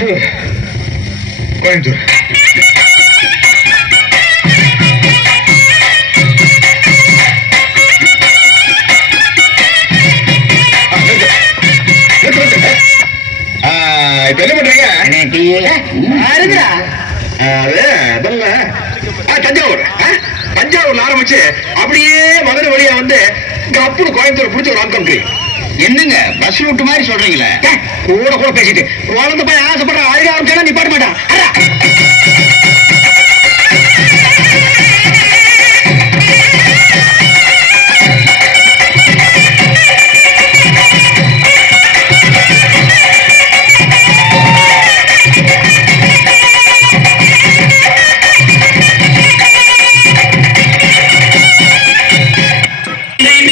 கோயம்புத்தூர். இப்ப என்ன பண்றீங்க? தஞ்சாவூர். தஞ்சாவூர்ல ஆரம்பிச்சு அப்படியே மதுரை வழியா வந்து கப்புனு கோயம்புத்தூர் பிடிச்ச ஒரு ஆட்டம். என்னங்க பஸ் ரூட் மாதிரி சொல்றீங்களே? கூட கூட பேசிட்டு வளர்ந்து போய் ஆசைப்படுற அழகா ஆரம்பிச்சா நீ பாட மாட்டான்.